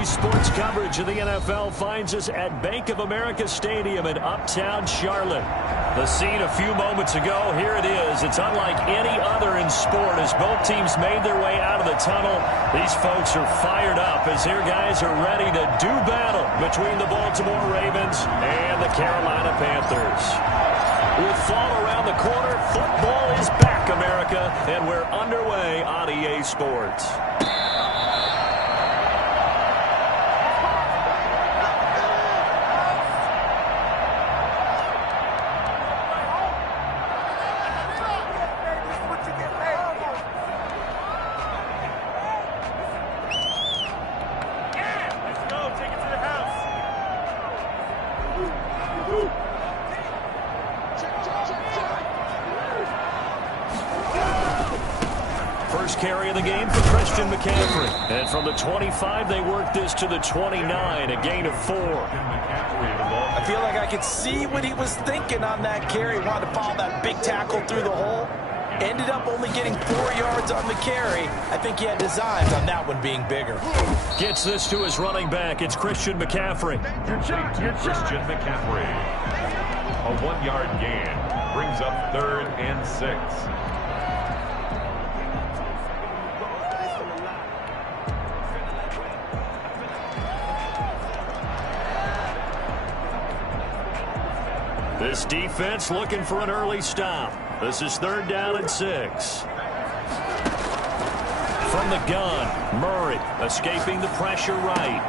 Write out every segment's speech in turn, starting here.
Today's sports coverage of the NFL finds us at Bank of America Stadium in Uptown Charlotte. The scene a few moments ago, here it is. It's unlike any other in sport as both teams made their way out of the tunnel. These folks are fired up as their guys are ready to do battle between the Baltimore Ravens and the Carolina Panthers. With fall around the corner, football is back, America, and we're underway on EA Sports. Carry of the game for Christian McCaffrey. And from the 25, they work this to the 29, a gain of 4. I feel like I could see what he was thinking on that carry. Wanted to follow that big tackle through the hole. Ended up only getting 4 yards on the carry. I think he had designs on that one being bigger. Gets this to his running back. It's Christian McCaffrey. Christian McCaffrey. A 1-yard gain. Brings up 3rd and 6. This defense looking for an early stop. This is 3rd down and 6. From the gun, Murray escaping the pressure right.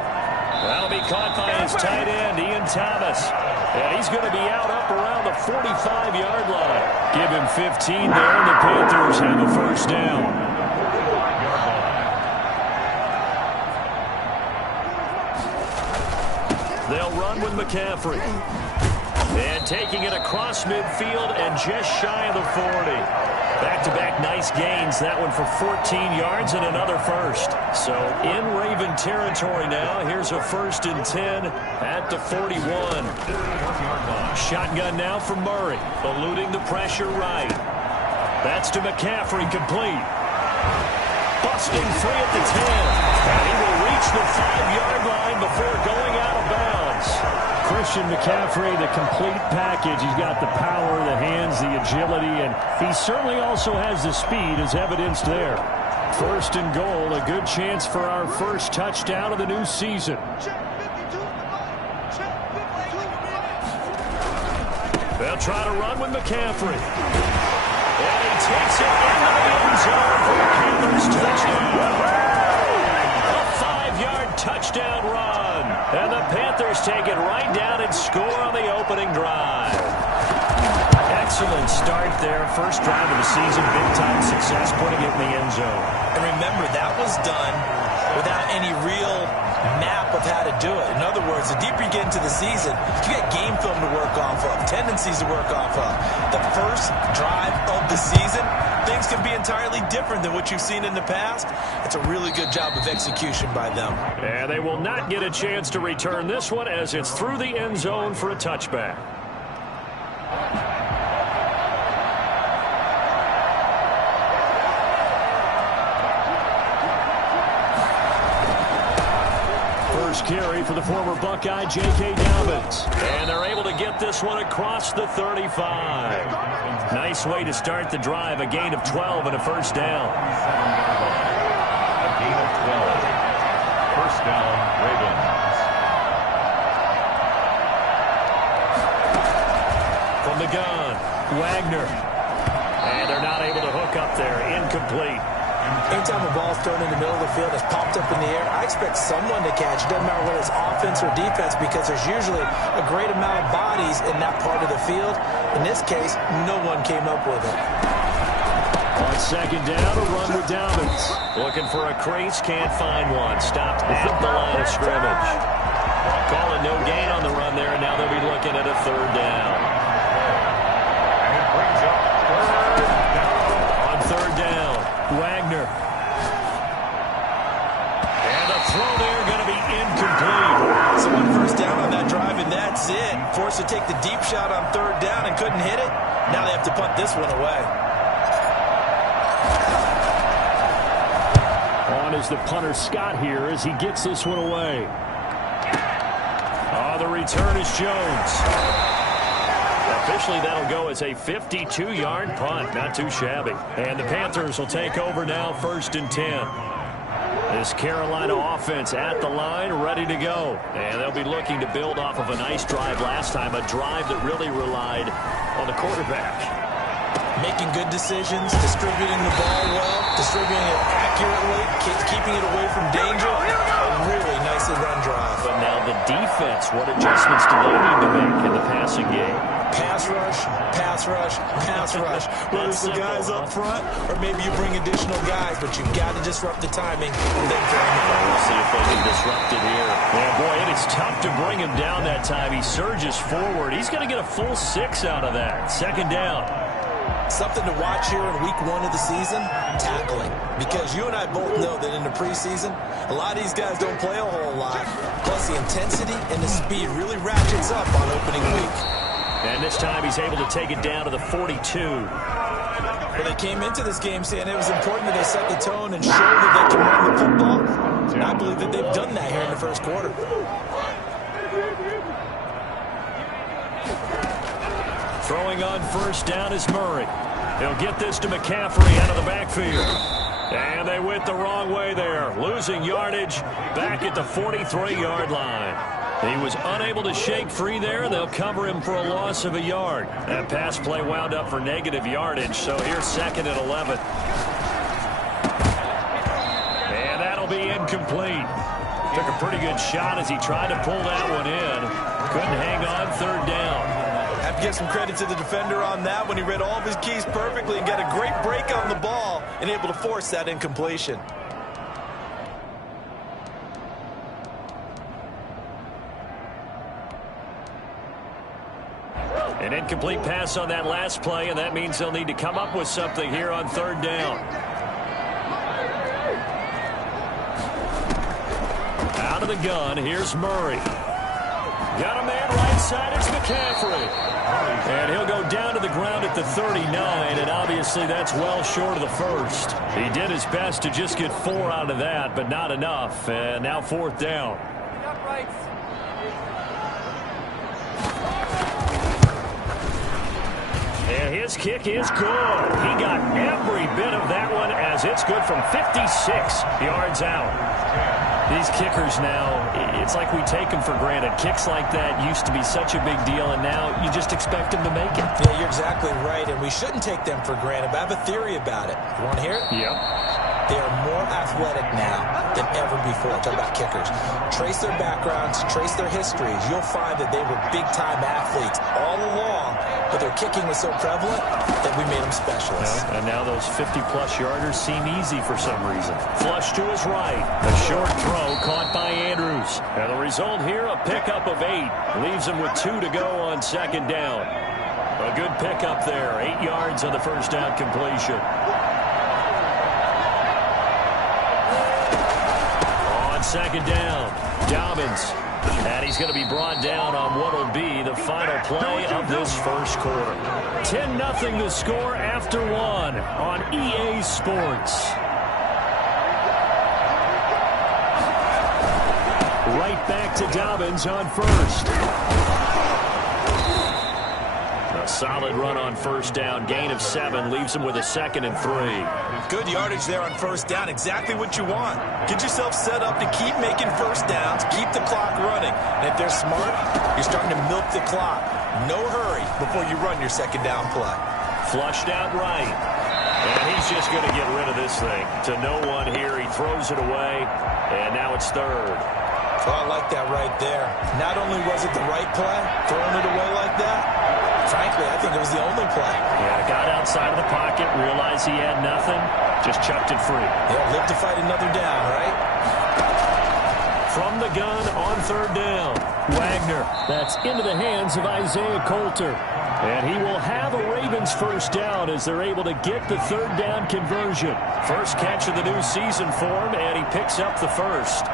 That'll be caught by his tight end, Ian Thomas. And he's going to be out up around the 45-yard line. Give him 15 there, and the Panthers have a 1st down. They'll run with McCaffrey. And taking it across midfield and just shy of the 40. Back-to-back nice gains. That one for 14 yards and another 1st. So in Raven territory now. Here's a 1st and 10 at the 41. Shotgun now from Murray. Eluding the pressure right. That's to McCaffrey, complete. Busting free at the 10. And he will reach the 5-yard line before going out of bounds. Christian McCaffrey, the complete package. He's got the power, the hands, the agility, and he certainly also has the speed as evidenced there. 1st and goal, a good chance for our 1st touchdown of the new season. They'll try to run with McCaffrey. And he takes it into the end zone for a Panthers touchdown. A 5-yard touchdown run. And the Panthers take it right down and score on the opening drive. Excellent start there. 1st drive of the season. Big-time success putting it in the end zone. And remember, that was done without any real map of how to do it. In other words, the deeper you get into the season, you get game film to work off of, tendencies to work off of. The 1st drive of the season, things can be entirely different than what you've seen in the past. It's a really good job of execution by them. And they will not get a chance to return this one as it's through the end zone for a touchback. First carry for the former Buckeye, J.K. Dobbins. And they're able to get this one across the 35. Nice way to start the drive. A gain of 12 and a 1st down. A gain of 12. 1st down, Ravens. From the gun, Wagner. And they're not able to hook up there. Incomplete. Anytime a ball's thrown in the middle of the field, it's popped up in the air, I expect someone to catch. It doesn't matter whether it's offense or defense because there's usually a great amount of bodies in that part of the field. In this case, no one came up with it. On 2nd down, a run with Dobbins. Looking for a crease, can't find one. Stopped at the line of scrimmage. Calling no gain on the run there, and now they'll be looking at a 3rd down. And it brings up 3rd down. On 3rd down, Wagner. And the throw there going to be incomplete. So 1 first down on that drive, and that's it. Forced to take the deep shot on 3rd down and couldn't hit it. Now they have to punt this one away. On on is the punter Scott here as he gets this one away. Oh, the return is Jones. Officially, that'll go as a 52-yard punt. Not too shabby. And the Panthers will take over now, 1st and 10. This Carolina offense at the line, ready to go. And they'll be looking to build off of a nice drive last time, a drive that really relied on the quarterback. Making good decisions, distributing the ball well, distributing it accurately, keeping it away from danger. A really nicely run drive. But now the defense, what adjustments do they need to make in the passing game? Pass rush, pass rush, pass rush. Whether it's the guys up front or maybe you bring additional guys, but you've got to disrupt the timing and then throw the ball. We'll see if they can disrupt it here. Yeah, boy, it is tough to bring him down that time. He surges forward. He's going to get a full 6 out of that. 2nd down. Something to watch here in week 1 of the season, tackling. Because you and I both know that in the preseason, a lot of these guys don't play a whole lot. Plus the intensity and the speed really ratchets up on opening week. And this time he's able to take it down to the 42. Well, they came into this game saying it was important that they set the tone and show that they can run the football. And I believe that they've done that here in the 1st quarter. Throwing on 1st down is Murray. They'll get this to McCaffrey out of the backfield. And they went the wrong way there. Losing yardage back at the 43-yard line. He was unable to shake free there. They'll cover him for a loss of a yard. That pass play wound up for negative yardage, so here's 2nd and 11. And that'll be incomplete. Took a pretty good shot as he tried to pull that one in. Couldn't hang on 3rd down. I have to give some credit to the defender on that when he read all of his keys perfectly and got a great break on the ball and able to force that incompletion. An incomplete pass on that last play, and that means they'll need to come up with something here on 3rd down. Out of the gun, here's Murray. Got a man right side, it's McCaffrey. And he'll go down to the ground at the 39, and obviously that's well short of the 1st. He did his best to just get 4 out of that, but not enough. And now 4th down. And his kick is good. He got every bit of that one as it's good from 56 yards out. These kickers now, it's like we take them for granted. Kicks like that used to be such a big deal, and now you just expect them to make it. Yeah, you're exactly right, and we shouldn't take them for granted, but I have a theory about it. You want to hear it? Yep. They are more athletic now than ever before. Talk about kickers. Trace their backgrounds, trace their histories. You'll find that they were big-time athletes all along, but their kicking was so prevalent that we made them specialists. And now those 50-plus yarders seem easy for some reason. Flush to his right. A short throw caught by Andrews. And the result here, a pickup of 8. Leaves him with 2 to go on 2nd down. A good pickup there. 8 yards on the 1st down completion. On 2nd down, Dobbins. And he's going to be brought down on what will be the final play of this 1st quarter. 10-0 the score after 1 on EA Sports. Right back to Dobbins on 1st. A solid run on 1st down. Gain of 7 leaves him with a 2nd and 3. Good yardage there on 1st down. Exactly what you want. Get yourself set up to keep making 1st downs, keep the clock running. And if they're smart, you're starting to milk the clock. No hurry before you run your 2nd down play. Flushed out right. And he's just going to get rid of this thing. To no one here. He throws it away. And now it's 3rd. Oh, I like that right there. Not only was it the right play, throwing it away like that, frankly, I think it was the only play. Yeah, got outside of the pocket, realized he had nothing, just chucked it free. Yeah, live to fight another down, right? From the gun on 3rd down, Wagner. That's into the hands of Isaiah Coulter. And he will have a Ravens 1st down as they're able to get the 3rd down conversion. First catch of the new season for him, and he picks up the 1st.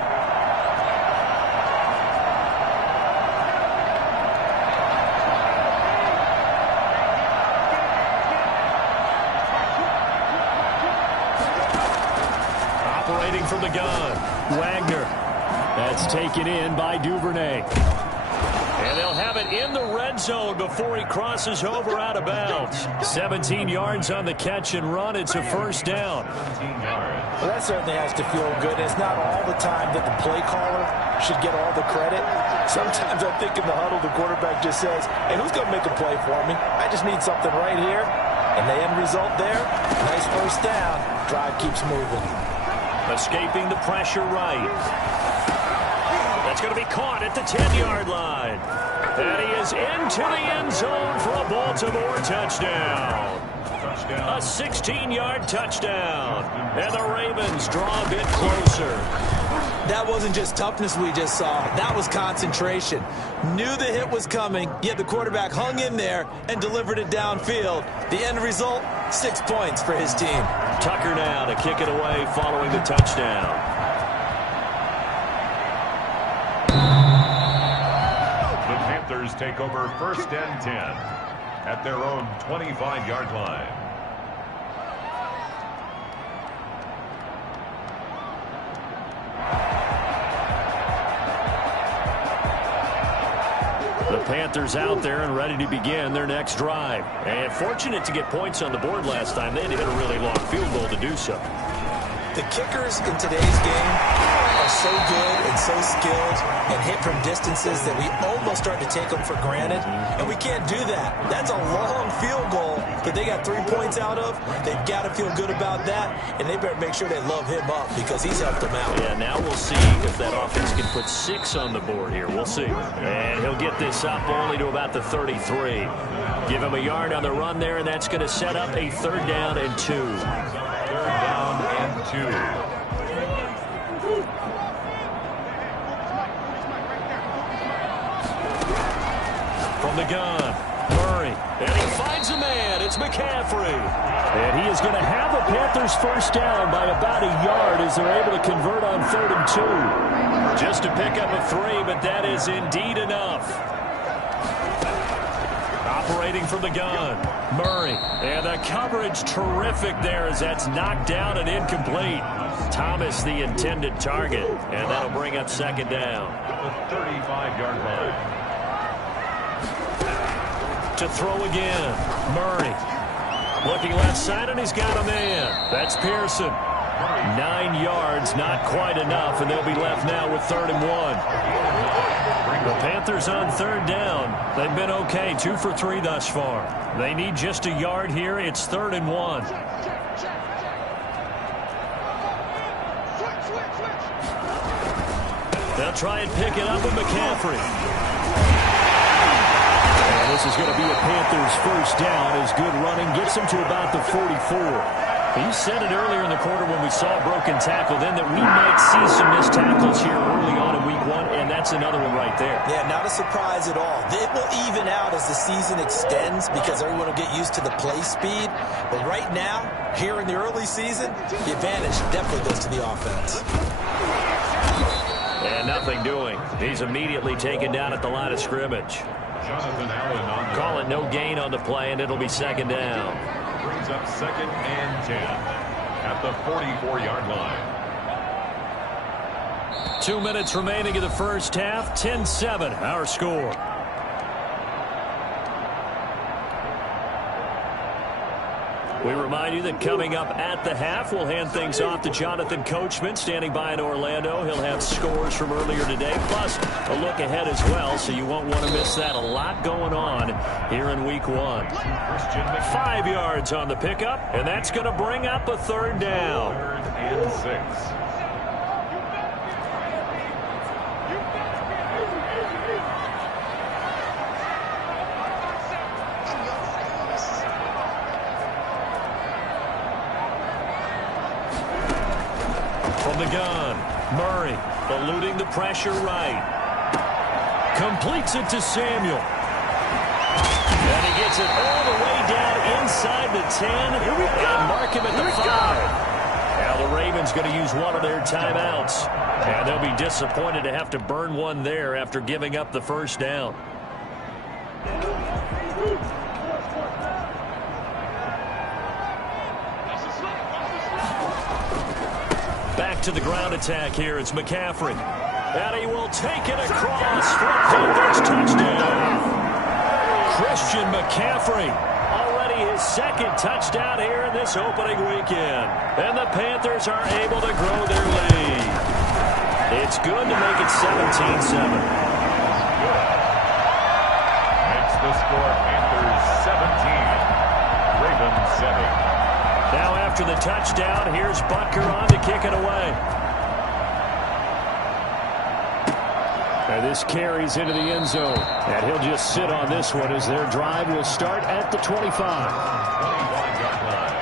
Operating from the gun, Wagner. That's taken in by Duvernay. And they'll have it in the red zone before he crosses over out of bounds. 17 yards on the catch and run. It's a first down. Well, that certainly has to feel good. It's not all the time that the play caller should get all the credit. Sometimes I think in the huddle, the quarterback just says, hey, who's going to make a play for me? I just need something right here. And the end result there, nice first down. Drive keeps moving. Escaping the pressure right. That's going to be caught at the 10-yard line. And he is into the end zone for a Baltimore touchdown. A 16-yard touchdown. And the Ravens draw a bit closer. That wasn't just toughness we just saw. That was concentration. Knew the hit was coming, yet the quarterback hung in there and delivered it downfield. The end result, 6 points for his team. Tucker now to kick it away following the touchdown. The Panthers take over 1st and 10 at their own 25-yard line. The Panthers out there and ready to begin their next drive. And fortunate to get points on the board last time. They had to hit a really long field goal to do so. The kickers in today's game are so good and so skilled and hit from distances that we almost start to take them for granted. And we can't do that. That's a long field goal that they got 3 points out of. They've got to feel good about that. And they better make sure they love him up because he's helped them out. Yeah, now we'll see if that offense can put 6 on the board here. We'll see. And he'll get this up only to about the 33. Give him a yard on the run there, and that's going to set up a 3rd down and 2. 3rd down and 2. From the gun, Murray, and he finds a man. It's McCaffrey. And he is going to have a Panthers first down by about a yard as they're able to convert on 3rd and 2. Just to pick up a 3, but that is indeed enough. Operating from the gun, Murray. And the coverage terrific there as that's knocked down and incomplete. Thomas the intended target, and that'll bring up 2nd down. The 35-yard line. To throw again, Murray. Looking left side, and he's got a man. That's Pearson. 9 yards, not quite enough, and they'll be left now with 3rd and 1. The Panthers on 3rd down. They've been okay, 2 for 3 thus far. They need just a yard here. It's 3rd and 1. They'll try and pick it up with McCaffrey. And this is going to be a Panthers first down as good running gets them to about the 44. You said it earlier in the quarter when we saw a broken tackle then that we might see some missed tackles here early on in week 1, and that's another one right there. Yeah, not a surprise at all. It will even out as the season extends because everyone will get used to the play speed. But right now, here in the early season, the advantage definitely goes to the offense. And nothing doing. He's immediately taken down at the line of scrimmage. Jonathan Allen on the Call it no gain on the play, and it'll be 2nd down. brings up 2nd and 10 at the 44-yard line. 2 minutes remaining in the first half. 10-7, our score. We remind you that coming up at the half, we'll hand things off to Jonathan Coachman, standing by in Orlando. He'll have scores from earlier today, plus a look ahead as well, so you won't want to miss that. A lot going on here in week 1. 5 yards on the pickup, and that's going to bring up a 3rd down. 3rd and 6. From the gun, Murray eluding the pressure right. Completes it to Samuel. And he gets it all the way down inside the 10 and mark him at the 5. Now the Ravens going to use one of their timeouts. And they'll be disappointed to have to burn one there after giving up the first down. Back to the ground attack here. It's McCaffrey. And he will take it across for a Panthers touchdown. Christian McCaffrey. Already his second touchdown here in this opening weekend. And the Panthers are able to grow their lead. It's good to make it 17-7. Makes the score Panthers 17, Ravens 7. Now after the touchdown, here's Butker on to kick it away. And this carries into the end zone. And he'll just sit on this one as their drive will start at the 25. 21-yard line.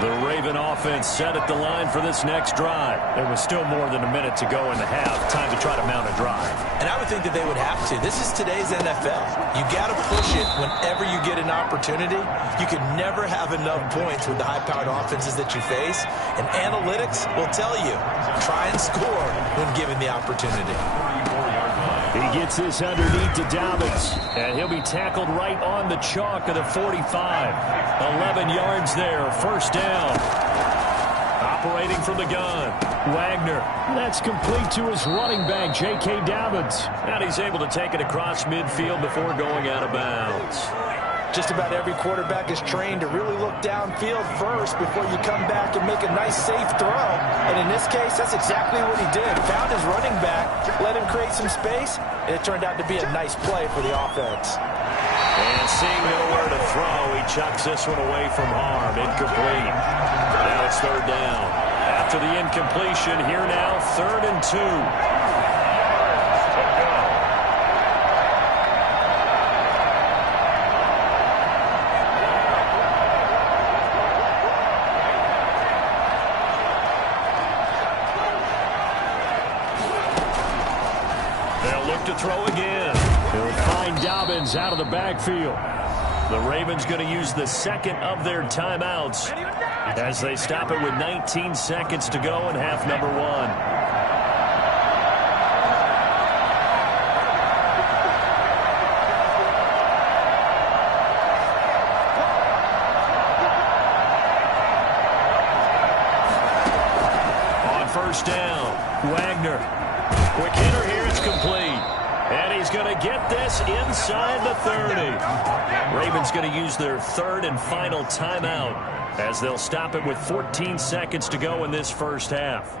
The Raven offense set at the line for this next drive. There was still more than a minute to go in the half. Time to try to mount a drive. And I would think that they would have to. This is today's NFL. You got to push it whenever you get an opportunity. You can never have enough points with the high-powered offenses that you face. And analytics will tell you, try and score when given the opportunity. He gets this underneath to Dobbins, and he'll be tackled right on the chalk of the 45. 11 yards there, first down. Operating from the gun, Wagner. That's complete to his running back, J.K. Dobbins. And he's able to take it across midfield before going out of bounds. Just about every quarterback is trained to really look downfield first before you come back and make a nice, safe throw. And in this case, that's exactly what he did. Found his running back, let him create some space, and it turned out to be a nice play for the offense. And seeing nowhere to throw, he chucks this one away from harm. Incomplete. Now it's third down. After the incompletion, here now, 3rd and 2. To throw again. He'll find Dobbins out of the backfield. The Ravens going to use the second of their timeouts as they stop it with 19 seconds to go in half number 1. On first down, Wagner. Quick hitter here, it's complete. And he's going to get this inside the 30. Ravens going to use their 3rd and final timeout as they'll stop it with 14 seconds to go in this first half.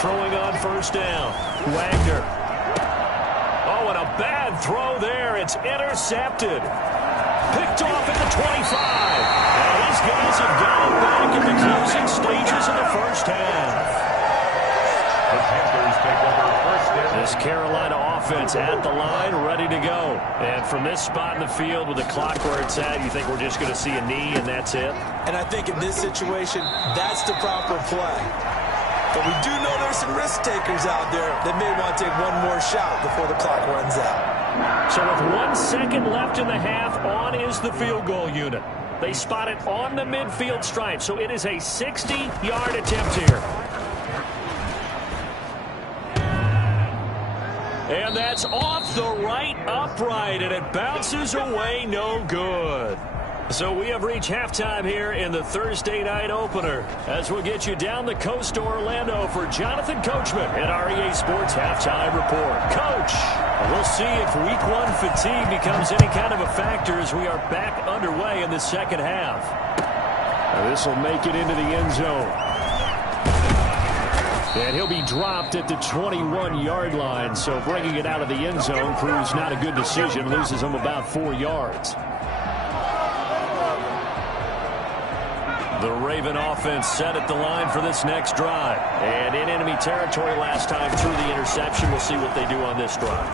Throwing on first down, Wagner. Oh, and a bad throw there. It's intercepted. Picked off at the 25. And these guys have gone back in the closing stages of the first half. The Panthers take over first down. This Carolina offense at the line, ready to go. And from this spot in the field with the clock where it's at, you think we're just going to see a knee and that's it? And I think in this situation, that's the proper play. But we do know there's some risk takers out there that may want to take one more shot before the clock runs out. So with 1 second left in the half, on is the field goal unit. They spot it on the midfield stripe, so it is a 60-yard attempt here. And that's off the right upright, and it bounces away no good. So we have reached halftime here in the Thursday night opener as we'll get you down the coast to Orlando for Jonathan Coachman at REA Sports Halftime Report. Coach, we'll see if week 1 fatigue becomes any kind of a factor as we are back underway in the second half. This will make it into the end zone. And he'll be dropped at the 21-yard line, so bringing it out of the end zone proves not a good decision, loses him about 4 yards. The Raven offense set at the line for this next drive. And in enemy territory last time through the interception. We'll see what they do on this drive.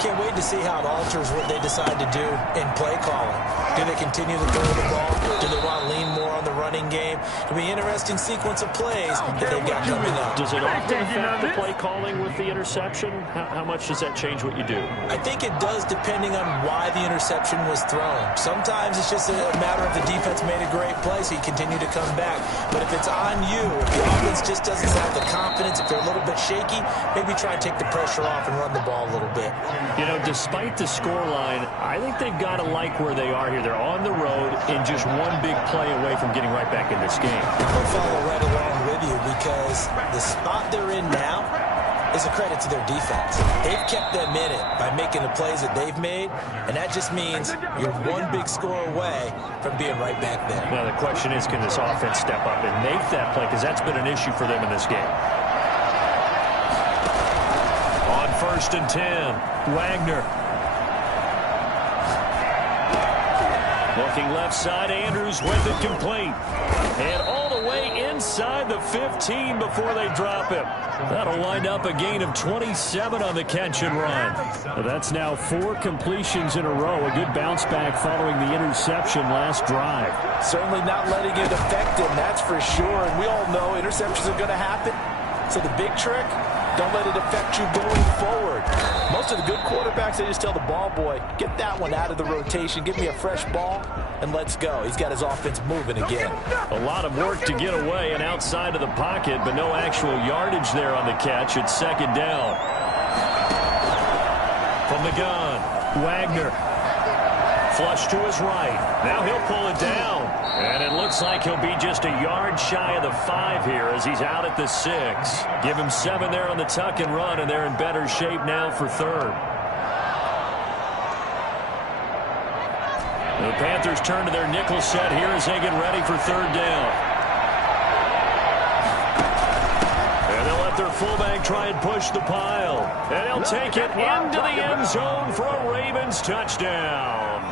Can't wait to see how it alters what they decide to do in play calling. Do they continue to throw the ball? Do they want to lean more on the running running game. It'll be an interesting sequence of plays that they've got coming up. Does it often affect the play calling with the interception? How much does that change what you do? I think it does, depending on why the interception was thrown. Sometimes it's just a matter of the defense made a great play, so you continue to come back. But if it's on you, if the offense just doesn't have the confidence, if they're a little bit shaky, maybe try and take the pressure off and run the ball a little bit. You know, despite the scoreline, I think they've got to like where they are here. They're on the road and just one big play away from getting right back in this game. I'll follow right along with you because the spot they're in now is a credit to their defense. They've kept them in it by making the plays that they've made, and that just means you're one big score away from being right back there. Now, the question is, can this offense step up and make that play? Because that's been an issue for them in this game. On 1st and 10, Wagner. Looking left side, Andrews with it complete. And all the way inside the 15 before they drop him. That'll wind up a gain of 27 on the catch and run. That's now 4 completions in a row. A good bounce back following the interception last drive. Certainly not letting it affect him, that's for sure. And we all know interceptions are going to happen. So the big trick, don't let it affect you going forward. Most of the good quarterbacks, they just tell the ball boy, get that one out of the rotation, give me a fresh ball, and let's go. He's got his offense moving again. A lot of work to get away and outside of the pocket, but no actual yardage there on the catch. It's 2nd down. From the gun, Wagner. Flush to his right. Now he'll pull it down. And it looks like he'll be just a yard shy of the 5 here as he's out at the 6. Give him 7 there on the tuck and run, and they're in better shape now for 3rd. The Panthers turn to their nickel set here as they get ready for 3rd down. And they'll let their fullback try and push the pile. And he'll take it into the end zone for a Ravens touchdown.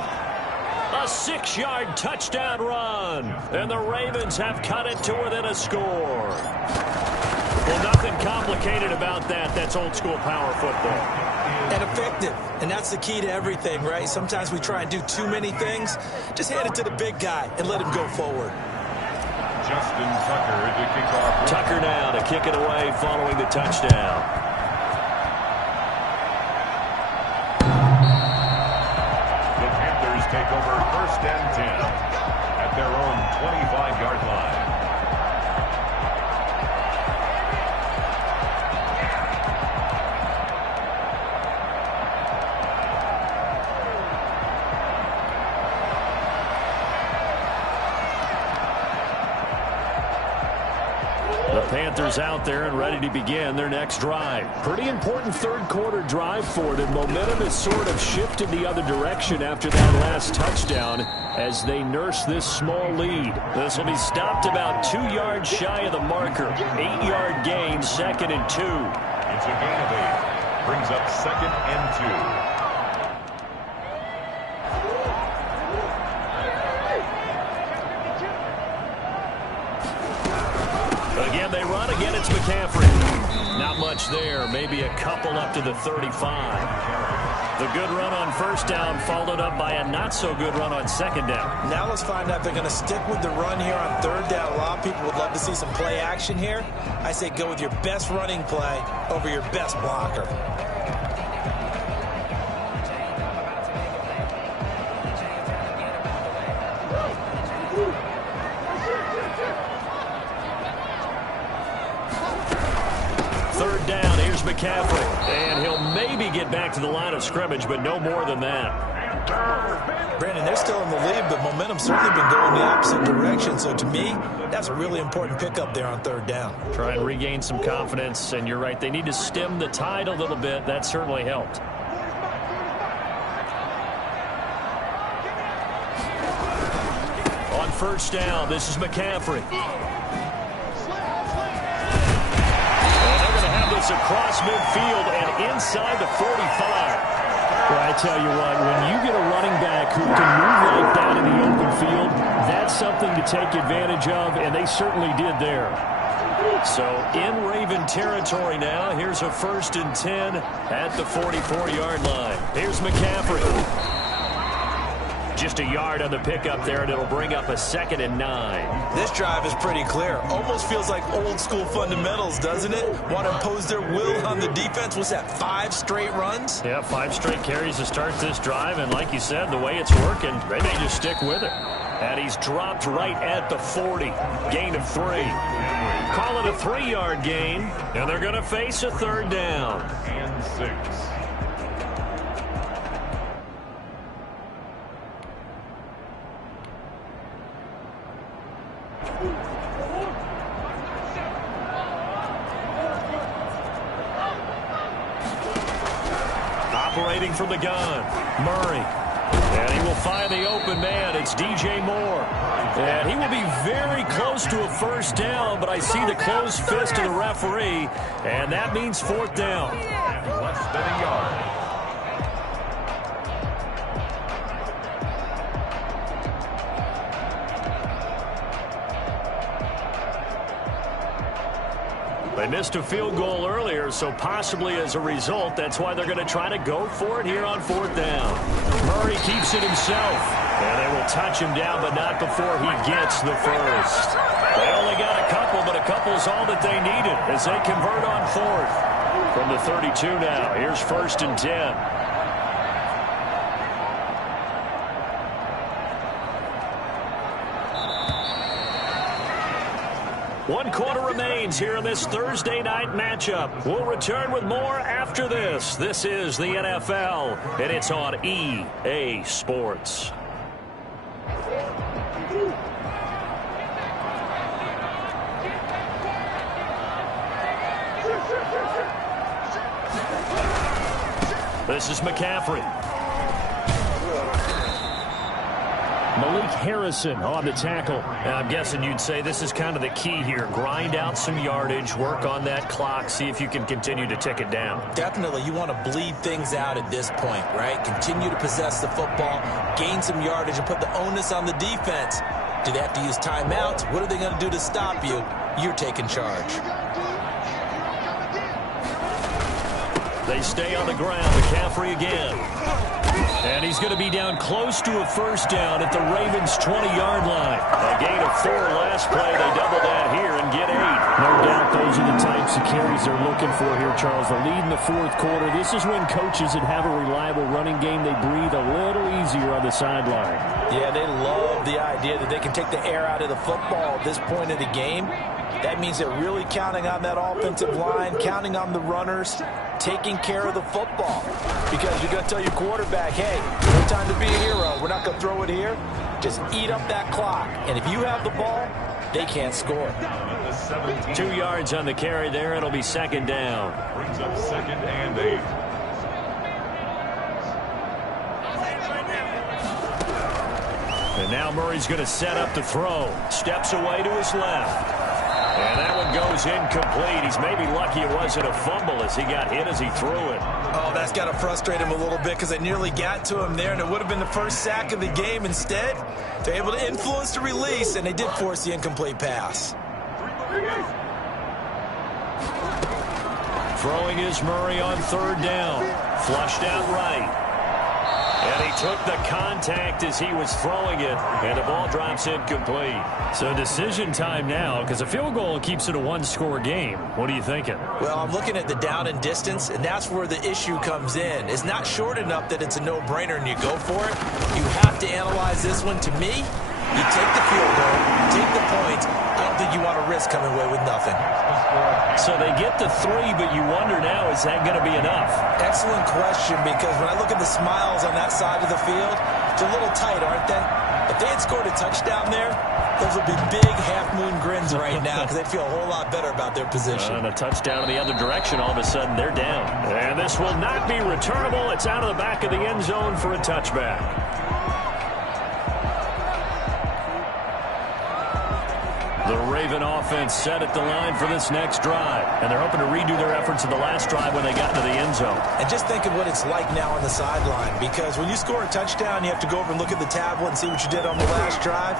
A 6-yard touchdown run. And the Ravens have cut it to within a score. Well, nothing complicated about that. That's old school power football. And effective. And that's the key to everything, right? Sometimes we try and do too many things. Just hand it to the big guy and let him go forward. Justin Tucker to kick off. Tucker now to kick it away following the touchdown. The Panthers take over 1st and 10 at their own 25-yard line. Panthers out there and ready to begin their next drive. Pretty important 3rd quarter drive for them. Momentum has sort of shifted the other direction after that last touchdown as they nurse this small lead. This will be stopped about 2 yards shy of the marker. 8-yard gain, 2nd and 2. It's a gain of 8. Brings up 2nd and 2. Again, they run. Again, it's McCaffrey. Not much there. Maybe a couple up to the 35. The good run on 1st down followed up by a not-so-good run on 2nd down. Now let's find out if they're going to stick with the run here on 3rd down. A lot of people would love to see some play action here. I say go with your best running play over your best blocker. McCaffrey, and he'll maybe get back to the line of scrimmage, but no more than that. Brandon, they're still in the lead, but momentum's certainly been going the opposite direction. So to me, that's a really important pickup there on 3rd down. Try and regain some confidence, and you're right, they need to stem the tide a little bit. That certainly helped. On 1st down, this is McCaffrey. Across midfield and inside the 45. Well, I tell you what, when you get a running back who can move like that in the open field, that's something to take advantage of, and they certainly did there. So in Raven territory now, here's a 1st and 10 at the 44-yard line. Here's McCaffrey. Just a yard on the pickup there, and it'll bring up a 2nd and 9. This drive is pretty clear. Almost feels like old school fundamentals, doesn't it? Want to impose their will on the defense. What's that, 5 straight runs? Yeah, 5 straight carries to start this drive, and like you said, the way it's working, they may just stick with it. And he's dropped right at the 40. Gain of 3. Call it a 3-yard gain, and they're going to face a 3rd down. And 6. Operating from the gun, Murray. And he will find the open man. It's DJ Moore. And he will be very close to a 1st down, but I see the closed fist of the referee, and that means 4th down. Less than a yard. They missed a field goal earlier, so possibly as a result, that's why they're going to try to go for it here on 4th down. Murray keeps it himself, and they will touch him down, but not before he gets the 1st. They only got a couple, but a couple's all that they needed as they convert on 4th. From the 32 now, here's 1st and 10. One quarter remains here in this Thursday night matchup. We'll return with more after this. This is the NFL, and it's on EA Sports. This is McCaffrey. Malik Harrison on the tackle. And I'm guessing you'd say this is kind of the key here. Grind out some yardage, work on that clock, see if you can continue to tick it down. Definitely. You want to bleed things out at this point, right? Continue to possess the football, gain some yardage, and put the onus on the defense. Do they have to use timeouts? What are they going to do to stop you? You're taking charge. They stay on the ground. McCaffrey again. And he's going to be down close to a 1st down at the Ravens' 20-yard line. A gain of 4 last play. They double that here and get 8. No doubt those are the types of carries they're looking for here, Charles. The lead in the 4th quarter. This is when coaches that have a reliable running game, they breathe a little easier on the sideline. Yeah, they love the idea that they can take the air out of the football at this point of the game. That means they're really counting on that offensive line, counting on the runners, taking care of the football. Because you're going to tell your quarterback, hey, no time to be a hero. We're not going to throw it here. Just eat up that clock. And if you have the ball, they can't score. 2 yards on the carry there. It'll be 2nd down. Brings up 2nd and 8. And now Murray's going to set up the throw. Steps away to his left. And that one goes incomplete. He's maybe lucky it wasn't a fumble as he got hit as he threw it. Oh, that's got to frustrate him a little bit because they nearly got to him there, and it would have been the 1st sack of the game. Instead, they're able to influence the release, and they did force the incomplete pass. Throwing is Murray on 3rd down. Flushed out right. And he took the contact as he was throwing it, and the ball drops incomplete. So decision time now, because a field goal keeps it a 1-score game. What are you thinking? Well, I'm looking at the down and distance, and that's where the issue comes in. It's not short enough that it's a no-brainer and you go for it. You have to analyze this one. To me, you take the field goal, take the points. I don't think you want to risk coming away with nothing. So they get the 3, but you wonder now, is that going to be enough? Excellent question, because when I look at the smiles on that side of the field, they're a little tight, aren't they? If they had scored a touchdown there, those would be big half-moon grins right now because they'd feel a whole lot better about their position. And a touchdown in the other direction, all of a sudden they're down. And this will not be returnable. It's out of the back of the end zone for a touchback. The Raven offense set at the line for this next drive. And they're hoping to redo their efforts in the last drive when they got into the end zone. And just think of what it's like now on the sideline. Because when you score a touchdown, you have to go over and look at the tablet and see what you did on the last drive.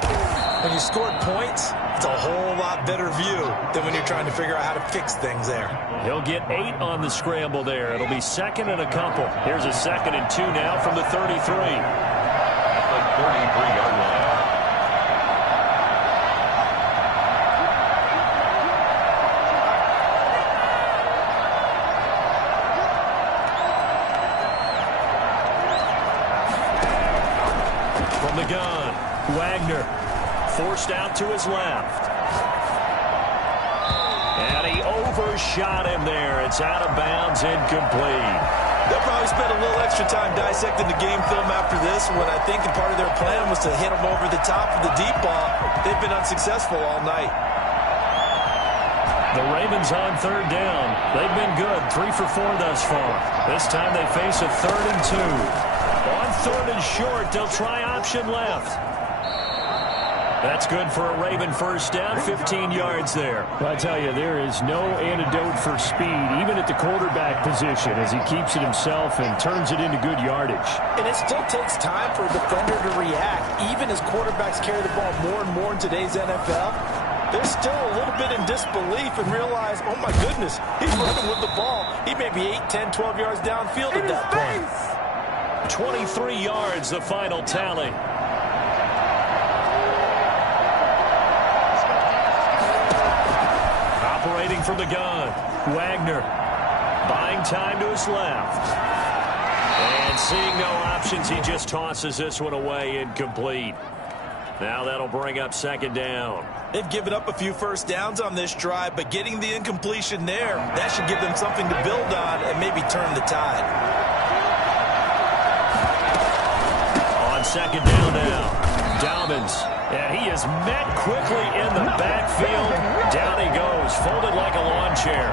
When you scored points, it's a whole lot better view than when you're trying to figure out how to fix things there. He'll get 8 on the scramble there. It'll be 2nd and a couple. Here's a 2nd and 2 now from the 33. 33-yard line. From the gun, Wagner forced out to his left. And he overshot him there. It's out of bounds, incomplete. They'll probably spend a little extra time dissecting the game film after this one. I think part of their plan was to hit him over the top of the deep ball. They've been unsuccessful all night. The Ravens on third down. They've been good, 3 for 4 thus far. This time they face a 3rd and 2. On 3rd and short, they'll try option left. That's good for a Raven first down, 15 yards there. Well, I tell you, there is no antidote for speed, even at the quarterback position, as he keeps it himself and turns it into good yardage. And it still takes time for a defender to react. Even as quarterbacks carry the ball more and more in today's NFL, they're still a little bit in disbelief and realize, oh my goodness, he's running with the ball. He may be 8, 10, 12 yards downfield at that point. 23 yards, the final tally. Operating from the gun, Wagner buying time to his left. And seeing no options, he just tosses this one away, incomplete. Now that'll bring up 2nd down. They've given up a few first downs on this drive, but getting the incompletion there, that should give them something to build on and maybe turn the tide. On 2nd down now, Dobbins. And he is met quickly in the backfield. Down he goes, folded like a lawn chair.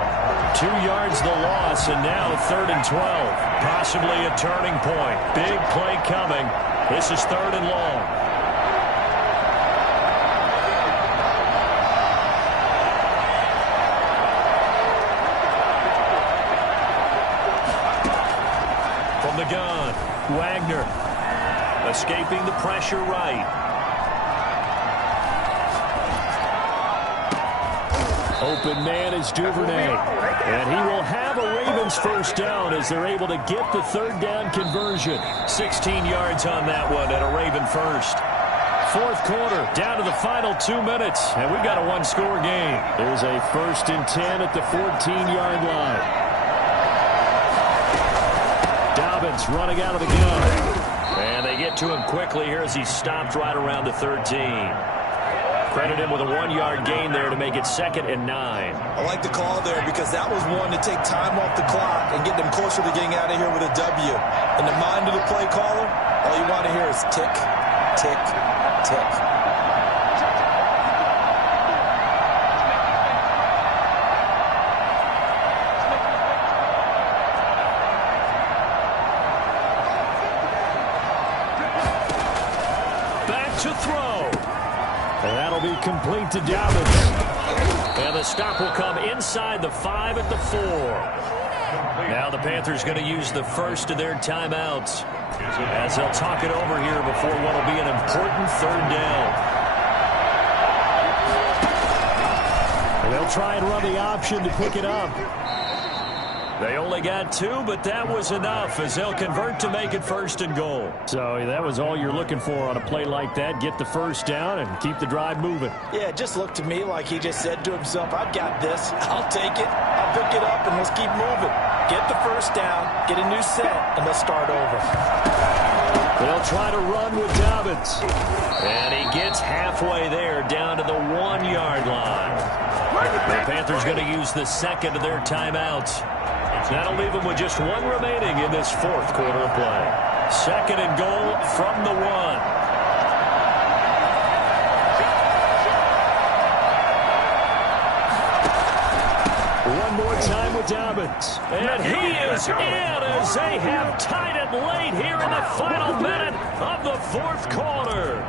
2 yards the loss, and now 3rd and 12. Possibly a turning point. Big play coming. This is 3rd and long. From the gun, Wagner escaping the pressure right. Open man is Duvernay. And he will have a Ravens first down as they're able to get the 3rd down conversion. 16 yards on that one and a Raven first. 4th quarter, down to the final 2 minutes, and we've got a 1-score game. There's a 1st and 10 at the 14-yard line. Dobbins running out of the gun. And they get to him quickly here as he stopped right around the 13. Credit him with a 1-yard gain there to make it 2nd and 9. I like the call there because that was one to take time off the clock and get them closer to getting out of here with a W. In the mind of the play caller, all you want to hear is tick, tick, tick. Back to throw. And that'll be complete to Dobbins. And the stop will come inside the 5 at the 4. Now the Panthers going to use the first of their timeouts as they'll talk it over here before what will be an important 3rd down. And they'll try and run the option to pick it up. They only got 2, but that was enough as they'll convert to make it 1st and goal. So that was all you're looking for on a play like that. Get the first down and keep the drive moving. Yeah, it just looked to me like he just said to himself, I've got this. I'll take it. I'll pick it up, and let's keep moving. Get the first down, get a new set, and let's start over. They'll try to run with Dobbins. And he gets halfway there down to the 1-yard line. The Panthers going to use the 2nd of their timeouts. That'll leave them with just 1 remaining in this 4th quarter of play. 2nd and goal from the 1. One more time with Dobbins. And he is in as they have tied it late here in the final minute of the 4th quarter.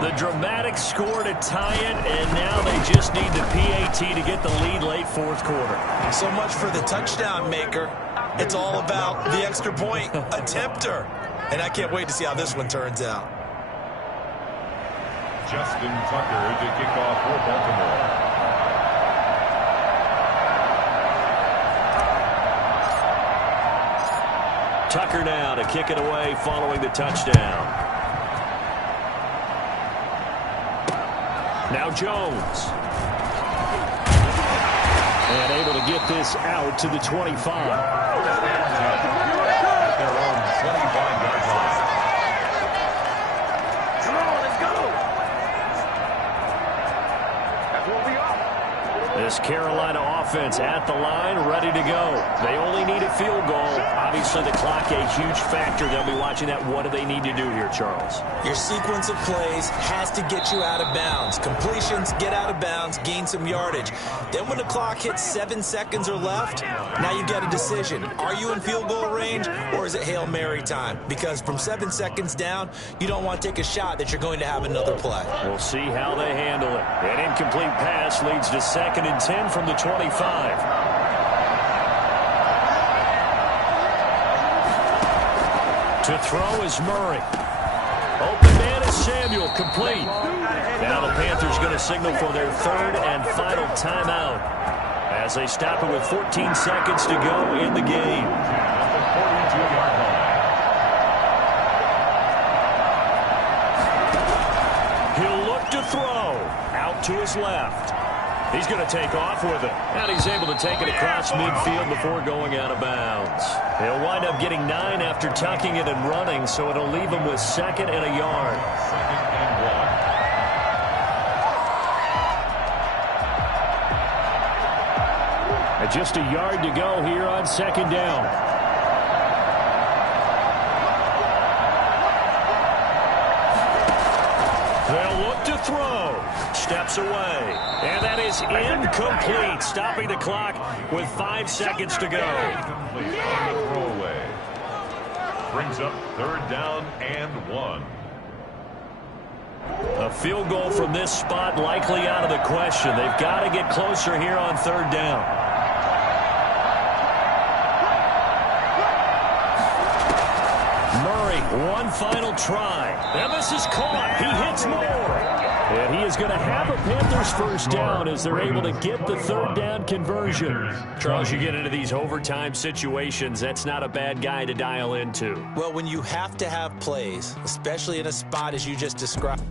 The dramatic score to tie it, and now they just need the PAT to get the lead late 4th quarter. So much for the touchdown maker. It's all about the extra point attempter. And I can't wait to see how this one turns out. Justin Tucker to kick off for Baltimore. Tucker now to kick it away following the touchdown. Now Jones. And able to get this out to the 25. At their own 25-yard line. Come on, let's go. That's what we are. This Carolina offense at the line, ready to go. They only need a field goal. Obviously, the clock a huge factor. They'll be watching that. What do they need to do here, Charles? Your sequence of plays has to get you out of bounds. Completions, get out of bounds, gain some yardage. Then when the clock hits 7 seconds or left, now you get a decision. Are you in field goal range or is it Hail Mary time? Because from 7 seconds down, you don't want to take a shot that you're going to have another play. We'll see how they handle it. An incomplete pass leads to 2nd and 10 from the 25. To throw is Murray. Open man is Samuel, complete. Now the Panthers going to signal for their 3rd and final timeout as they stop it with 14 seconds to go in the game. At the 42-yard line. He'll look to throw. Out to his left. He's going to take off with it. And he's able to take it across midfield before going out of bounds. He'll wind up getting 9 after tucking it and running, so it'll leave him with 2nd and a yard. 2nd and 1. And just a yard to go here on 2nd down. They'll look to throw. Steps away. And that is incomplete, stopping the clock with 5 seconds to go. Complete on the throwaway. Brings up 3rd down and 1. A field goal from this spot likely out of the question. They've got to get closer here on 3rd down. Murray, one final try. And this is caught. He hits more. And he is going to have a Panthers 1st down as they're able to get the 3rd down conversion. Charles, you get into these overtime situations, that's not a bad guy to dial into. Well, when you have to have plays, especially in a spot as you just described.